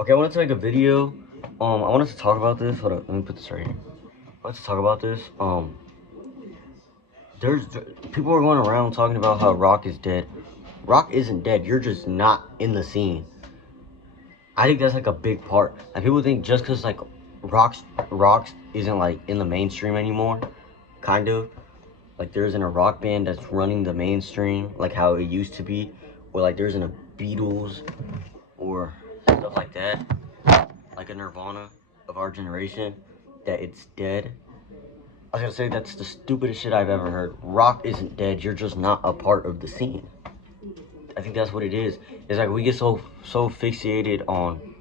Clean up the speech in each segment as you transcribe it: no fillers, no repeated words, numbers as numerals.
Okay, I wanted to make a video. I wanted to talk about this. Hold up, let me put this right here. I wanted to talk about this. There's people are going around talking about how Rock is dead. Rock isn't dead. You're just not in the scene. I think that's like a big part. Like people think just because like Rocks isn't like in the mainstream anymore, kind of. Like there isn't a rock band that's running the mainstream like how it used to be, or like there isn't a Beatles or stuff like that, like a Nirvana of our generation, that it's dead. I was gonna say that's the stupidest shit I've ever heard. Rock isn't dead. You're just not a part of the scene. I think that's what it is. It's like we get so fixated on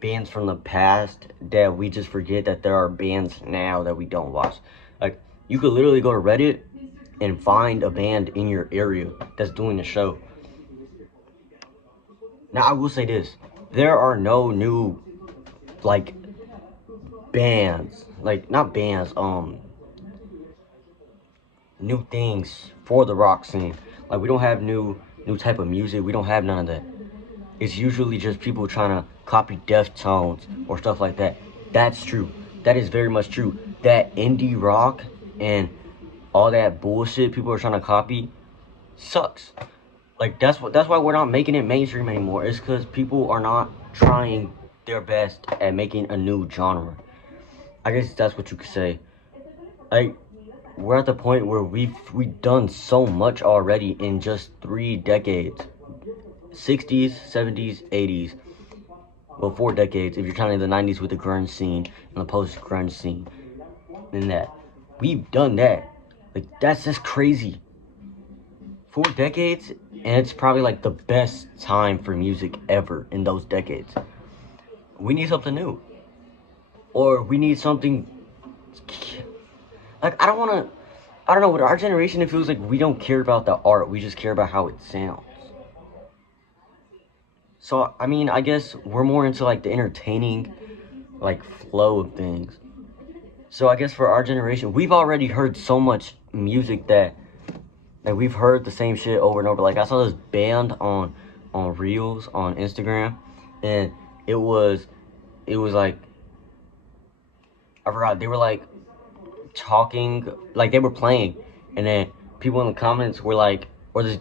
bands from the past that we just forget that there are bands now that we don't watch. Like you could literally go to Reddit and find a band in your area that's doing a show. Now I will say this: there are no new like bands, like not bands, new things for the rock scene. Like we don't have new type of music. We don't have none of that. It's usually just people trying to copy Deftones or stuff like that. That's true. That is very much true. That indie rock and all that bullshit people are trying to copy sucks. Like that's why we're not making it mainstream anymore. It's because people are not trying their best at making a new genre. I guess that's what you could say. Like we're at the point where we've done so much already in just 3 decades. 60s, 70s, 80s. Well, 4 decades if you're counting the 90s with the grunge scene and the post-grunge scene. And that. We've done that. Like, that's just crazy. 4 decades, and it's probably like the best time for music ever in those decades. We need something new. Or we need something... Like, I don't know, with our generation, it feels like we don't care about the art. We just care about how it sounds. So, I mean, I guess we're more into, like, the entertaining, like, flow of things. So, I guess for our generation, we've already heard so much music that, like, we've heard the same shit over and over. Like, I saw this band on Reels, on Instagram, and it was, like, I forgot, they were, like, talking, like, they were playing, and then people in the comments were, like, or this,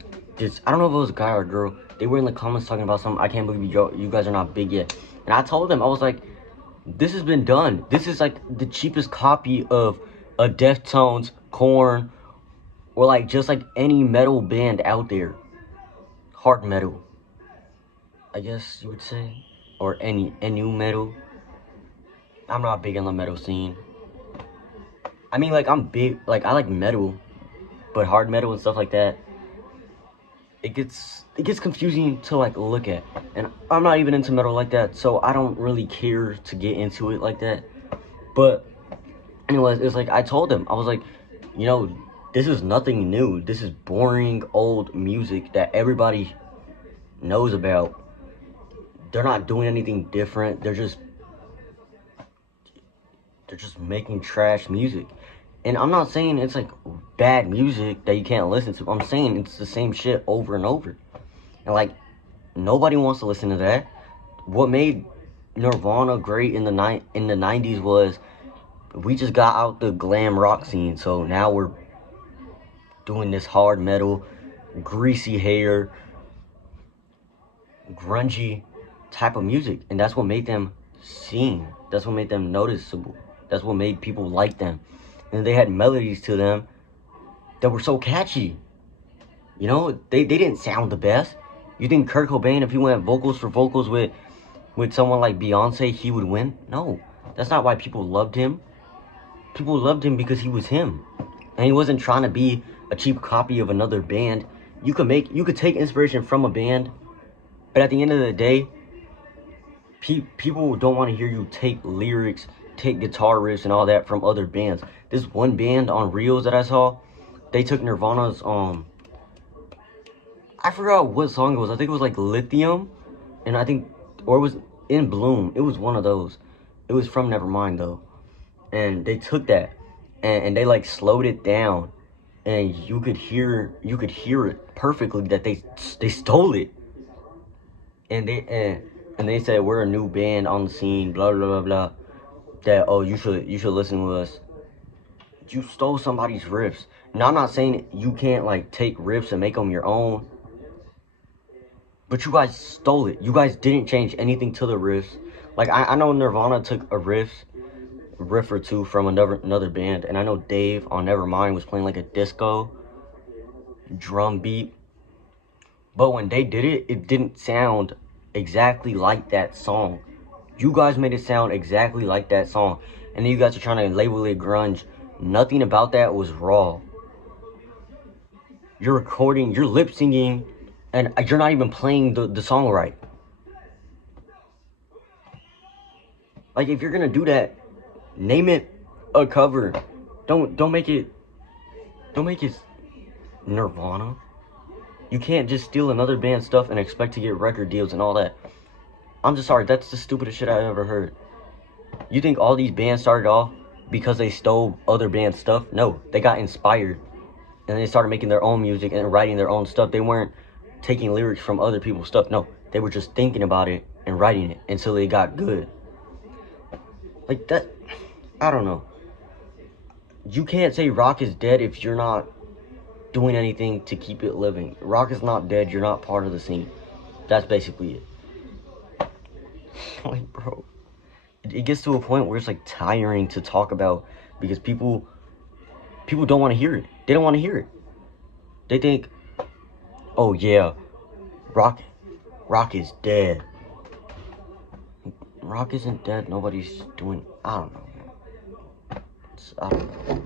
I don't know if it was a guy or a girl, they were in the comments talking about something. I can't believe you guys are not big yet. And I told them, I was like, this has been done. This is like the cheapest copy of a Deftones, Korn, or like just like any metal band out there. Hard metal, I guess you would say, or any new metal. I'm not big on the metal scene. I mean, like I'm big, like I like metal, but hard metal and stuff like that, it gets confusing to like look at, and I'm not even into metal like that, so I don't really care to get into it like that. But anyways, it's like I told them, I was like, you know, this is nothing new. This is boring old music that everybody knows about. They're not doing anything different. They're just making trash music. And I'm not saying it's like bad music that you can't listen to. I'm saying it's the same shit over and over. And like nobody wants to listen to that. What made Nirvana great in the 90s was we just got out the glam rock scene. So now we're doing this hard metal, greasy hair, grungy type of music, and that's what made them seen. That's what made them noticeable. That's what made people like them. And they had melodies to them that were so catchy. You know, they didn't sound the best. You think Kurt Cobain, if he went vocals for vocals with someone like Beyonce, he would win? No, that's not why people loved him. People loved him because he was him, and he wasn't trying to be a cheap copy of another band. You could take inspiration from a band, but at the end of the day, people don't want to hear you take lyrics, take guitar riffs and all that from other bands. This one band on Reels that I saw, they took Nirvana's I forgot what song it was. I think it was like Lithium, and I think, or it was In Bloom. It was one of those. It was from Nevermind though, and they took that and they like slowed it down, and you could hear it perfectly that they stole it, and and they said we're a new band on the scene, blah blah blah blah. That, oh, you should listen to us. You stole somebody's riffs. Now I'm not saying you can't like take riffs and make them your own, but you guys stole it. You guys didn't change anything to the riffs. Like I know Nirvana took a riff or two from another band, and I know Dave on Nevermind was playing like a disco drum beat, but when they did it, it didn't sound exactly like that song. You guys made it sound exactly like that song, and then you guys are trying to label it grunge. Nothing about that was raw. You're recording, you're lip singing, and you're not even playing the song right. Like, if you're gonna do that, name it a cover. Don't make it Nirvana. You can't just steal another band's stuff and expect to get record deals and all that. I'm just sorry, that's the stupidest shit I ever heard. You think all these bands started off because they stole other bands' stuff? No, they got inspired. And they started making their own music and writing their own stuff. They weren't taking lyrics from other people's stuff. No, they were just thinking about it and writing it until they got good. Like that, I don't know. You can't say rock is dead if you're not doing anything to keep it living. Rock is not dead. You're not part of the scene. That's basically it. Like, bro, it gets to a point where it's like tiring to talk about, because people don't want to hear it. They don't want to hear it. They think, oh yeah, rock is dead. Rock isn't dead. Nobody's doing, I don't know. I don't know.